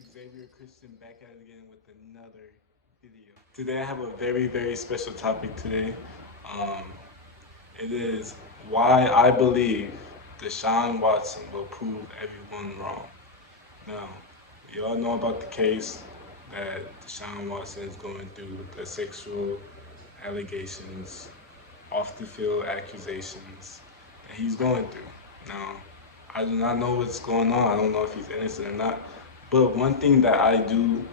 Xavier Christian back at it again with another video. Today I have a very special topic today. Um, it is why I believe Deshaun Watson will prove everyone wrong. Now, we all know about the case that Deshaun Watson is going through with the sexual allegations, off the field accusations that he's going through. Now, I do not know what's going on. I don't know if he's innocent or not. But one thing that I do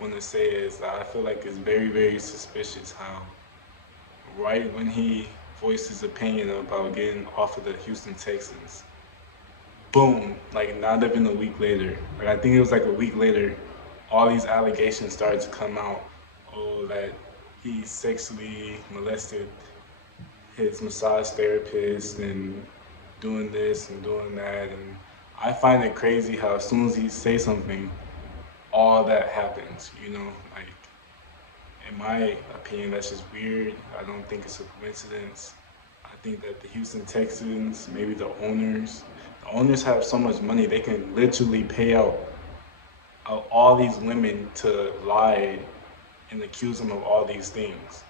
want to say is that I feel like it's very suspicious how right when he voiced his opinion about getting off of the Houston Texans, boom, like not even a week later, like I think it was like a week later, all these allegations started to come out. Oh, that he sexually molested his massage therapist and doing this and doing that. And I find it crazy how as soon as he says something, all that happens, like in my opinion, that's just weird. I don't think it's a coincidence. I think that the Houston Texans, maybe the owners have so much money they can literally pay out all these women to lie and accuse them of all these things.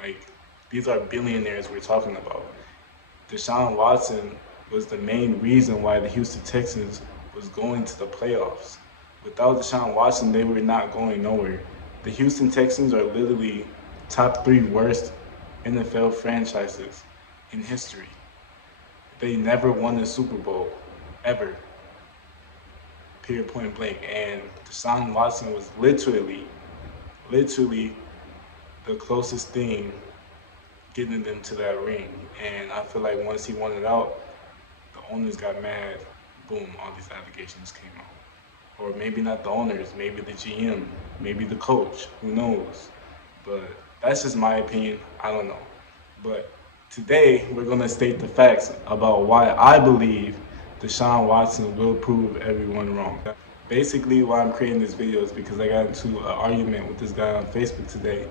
Like these are billionaires we're talking about. Deshaun Watson was the main reason why the Houston Texans was going to the playoffs. Without Deshaun Watson, they were not going nowhere. The Houston Texans are literally top three worst NFL franchises in history. They never won a Super Bowl, ever. Period, point blank. And Deshaun Watson was literally the closest thing getting them to that ring. And I feel like once he won it out, the owners got mad. Boom, all these allegations came out. Or maybe not the owners, maybe the GM, maybe the coach, who knows? But that's just my opinion. I don't know. But today we're gonna state the facts about why I believe Deshaun Watson will prove everyone wrong. Basically, why I'm creating this video is because I got into an argument with this guy on Facebook today,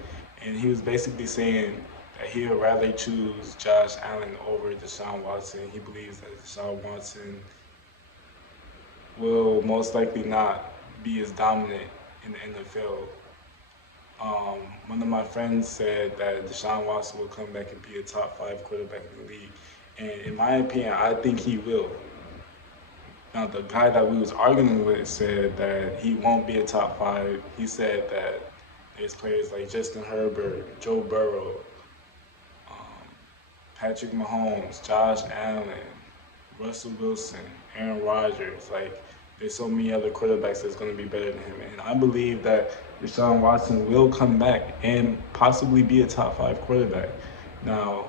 and he was basically saying that he would rather choose Josh Allen over Deshaun Watson. He believes that Deshaun Watson will most likely not be as dominant in the NFL. One of my friends said that Deshaun Watson will come back and be a top five quarterback in the league. And in my opinion, I think he will. Now, the guy that we was arguing with said that he won't be a top five. He said that there's players like Justin Herbert, Joe Burrow, um, Patrick Mahomes, Josh Allen, Russell Wilson, Aaron Rodgers. Like, there's so many other quarterbacks that's going to be better than him. And I believe that Deshaun Watson will come back and possibly be a top five quarterback. Now,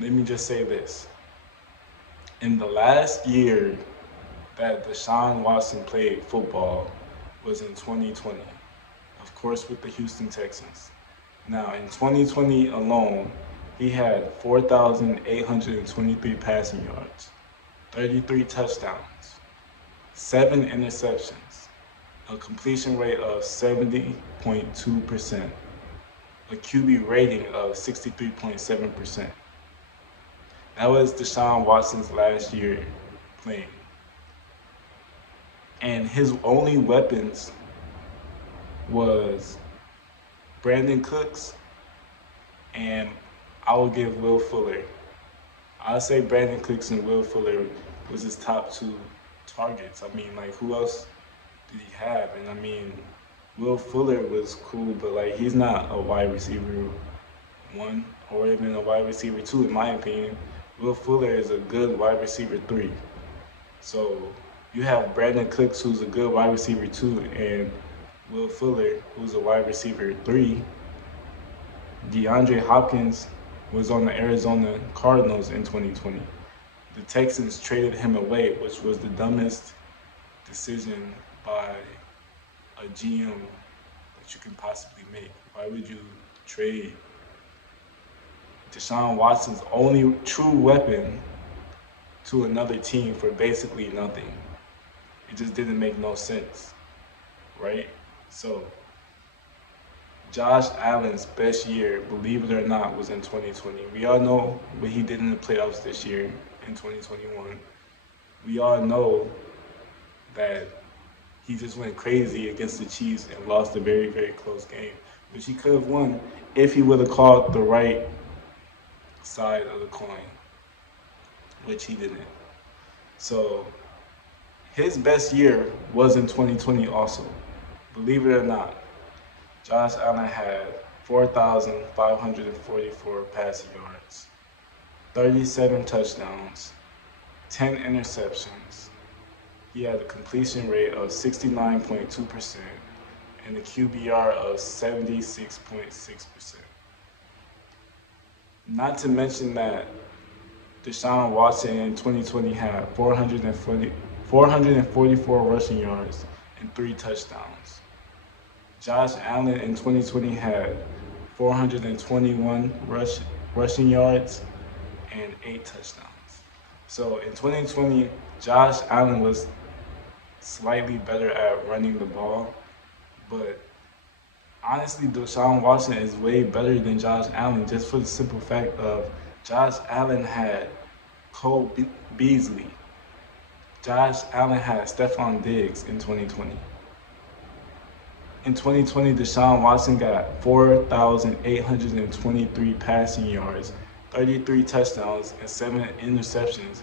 let me just say this. In the last year that Deshaun Watson played football was in 2020, of course, with the Houston Texans. Now, in 2020 alone, he had 4,823 passing yards, 33 touchdowns, 7 interceptions, a completion rate of 70.2%, a QB rating of 63.7%. That was Deshaun Watson's last year playing. And his only weapons was Brandon Cooks, and I will give Will Fuller. I'll say Brandon Cooks and Will Fuller was his top two targets. I mean, like, who else did he have? And I mean, Will Fuller was cool, but like, he's not a wide receiver one or even a wide receiver two, in my opinion. Will Fuller is a good wide receiver three. So you have Brandon Cooks, who's a good wide receiver two, and Will Fuller, who's a wide receiver three. DeAndre Hopkins was on the Arizona Cardinals in 2020. The Texans traded him away, which was the dumbest decision by a GM that you can possibly make. Why would you trade Deshaun Watson's only true weapon to another team for basically nothing? It just didn't make no sense, right? So, Josh Allen's best year, believe it or not, was in 2020. We all know what he did in the playoffs this year in 2021. We all know that he just went crazy against the Chiefs and lost a very, very close game, which he could have won if he would have called the right side of the coin, which he didn't. So his best year was in 2020 also. Believe it or not, Josh Allen had 4,544 passing yards, 37 touchdowns, 10 interceptions. He had a completion rate of 69.2% and a QBR of 76.6%. Not to mention that Deshaun Watson in 2020 had 444 rushing yards and 3 touchdowns. Josh Allen in 2020 had 421 rushing yards and 8 touchdowns. So in 2020, Josh Allen was slightly better at running the ball, but honestly, Deshaun Watson is way better than Josh Allen just for the simple fact of Josh Allen had Cole Beasley. Josh Allen had Stephon Diggs in 2020. In 2020, Deshaun Watson got 4,823 passing yards, 33 touchdowns, and 7 interceptions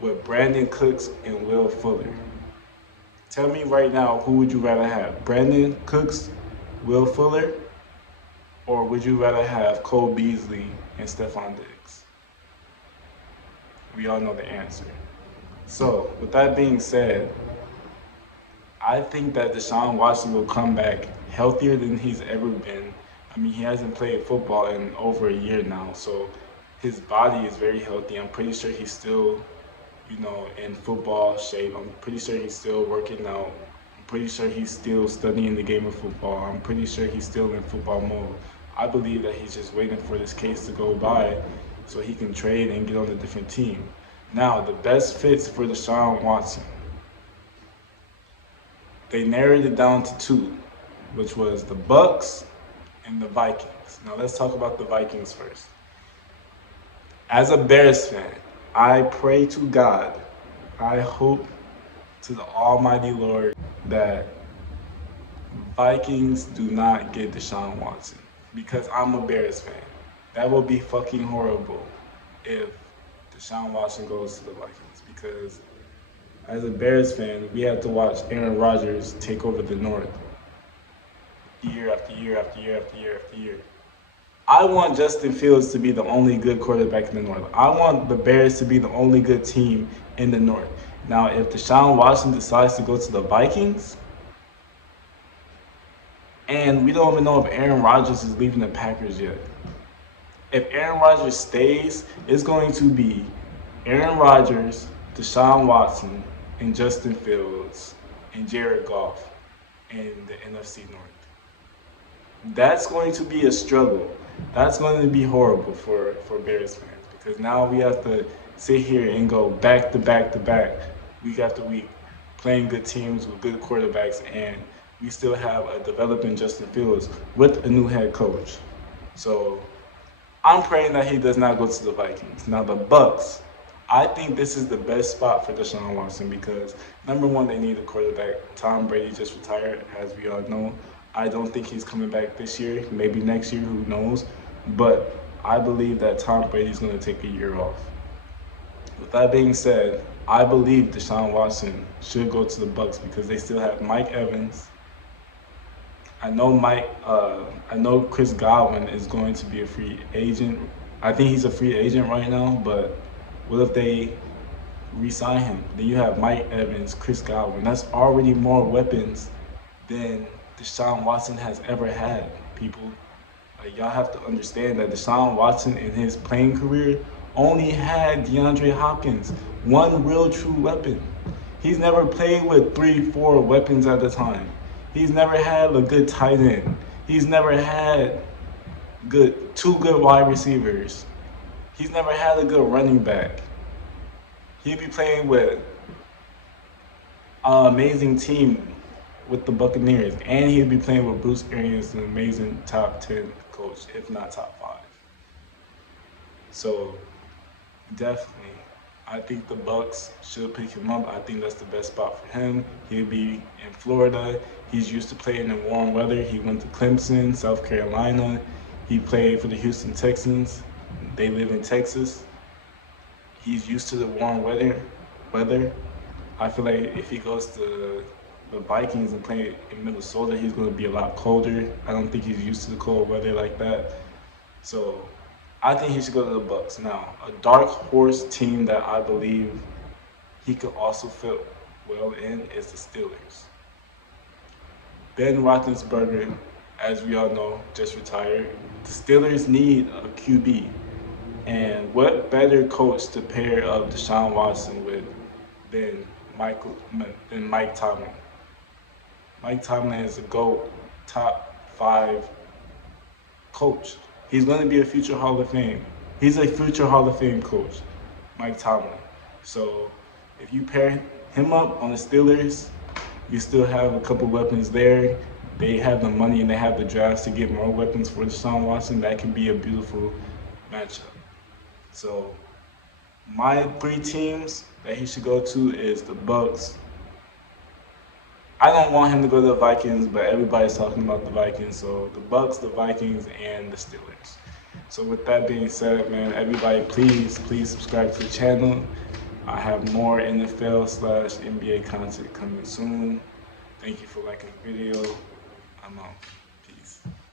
with Brandon Cooks and Will Fuller. Tell me right now, who would you rather have? Brandon Cooks, Will Fuller, or would you rather have Cole Beasley and Stephon Diggs? We all know the answer. So, with that being said, I think that Deshaun Watson will come back healthier than he's ever been. I mean, he hasn't played football in over a year now, so his body is very healthy. I'm pretty sure he's still, in football shape. I'm pretty sure he's still working out. I'm pretty sure he's still studying the game of football. I'm pretty sure he's still in football mode. I believe that he's just waiting for this case to go by so he can trade and get on a different team. Now, the best fits for Deshaun Watson. They narrowed it down to two, which was the Bucks and the Vikings. Now let's talk about the Vikings first. As a Bears fan, I pray to God, I hope to the Almighty Lord that Vikings do not get Deshaun Watson because I'm a Bears fan. That will be fucking horrible if Deshaun Watson goes to the Vikings because as a Bears fan, we have to watch Aaron Rodgers take over the North year after year after year after year after year. I want Justin Fields to be the only good quarterback in the North. I want the Bears to be the only good team in the North. Now, if Deshaun Watson decides to go to the Vikings, and we don't even know if Aaron Rodgers is leaving the Packers yet. If Aaron Rodgers stays, it's going to be Aaron Rodgers, Deshaun Watson, and Justin Fields, and Jared Goff in the NFC North. That's going to be a struggle. That's going to be horrible for Bears fans because now we have to sit here and go back to back to back, week after week, playing good teams with good quarterbacks, and we still have a developing Justin Fields with a new head coach. So I'm praying that he does not go to the Vikings. Now the Bucks, I think this is the best spot for Deshaun Watson because number one, they need a quarterback. Tom Brady just retired, as we all know. I don't think he's coming back this year, maybe next year, who knows. But I believe that Tom Brady's going to take a year off. With that being said, I believe Deshaun Watson should go to the Bucks because they still have Mike Evans. I know Chris Godwin is going to be a free agent. I think he's a free agent right now, but what if they re-sign him? Then you have Mike Evans, Chris Godwin. That's already more weapons than Deshaun Watson has ever had, people. Like, y'all have to understand that Deshaun Watson in his playing career only had DeAndre Hopkins, one real true weapon. He's never played with 3-4 weapons at a time. He's never had a good tight end. He's never had two good wide receivers. He's never had a good running back. He'd be playing with an amazing team with the Buccaneers, and he'd be playing with Bruce Arians, an amazing top 10 coach, if not top 5. So definitely, I think the Bucks should pick him up. I think that's the best spot for him. He'll be in Florida. He's used to playing in warm weather. He went to Clemson, South Carolina. He played for the Houston Texans. They live in Texas. He's used to the warm weather. I feel like if he goes to the Vikings and play in Minnesota, he's going to be a lot colder. I don't think he's used to the cold weather like that. So I think he should go to the Bucks. Now, a dark horse team that I believe he could also fit well in is the Steelers. Ben Roethlisberger, as we all know, just retired. The Steelers need a QB. And what better coach to pair up Deshaun Watson with than Mike Tomlin? Mike Tomlin is a GOAT, top 5 coach. He's going to be a future Hall of Fame. He's a future Hall of Fame coach, Mike Tomlin. So if you pair him up on the Steelers, you still have a couple weapons there. They have the money and they have the drafts to get more weapons for Deshaun Watson. That can be a beautiful matchup. So my 3 teams that he should go to is the Bucks. I don't want him to go to the Vikings, but everybody's talking about the Vikings. So the Bucks, the Vikings, and the Steelers. So with that being said, man, everybody please subscribe to the channel. I have more NFL/NBA content coming soon. Thank you for liking the video. I'm out.